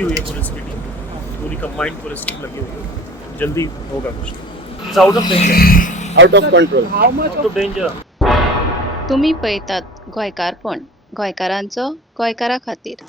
लगी हुई है पुलिस की टीम, पूरी कंबाइंड पुलिस टीम लगी हुई है, जल्दी होगा कुछ। It's out of danger, out of control. Out of danger. तुम्ही पळयतात गोंयकारपण, गोंयकारांचो गोंयकारा खातीर.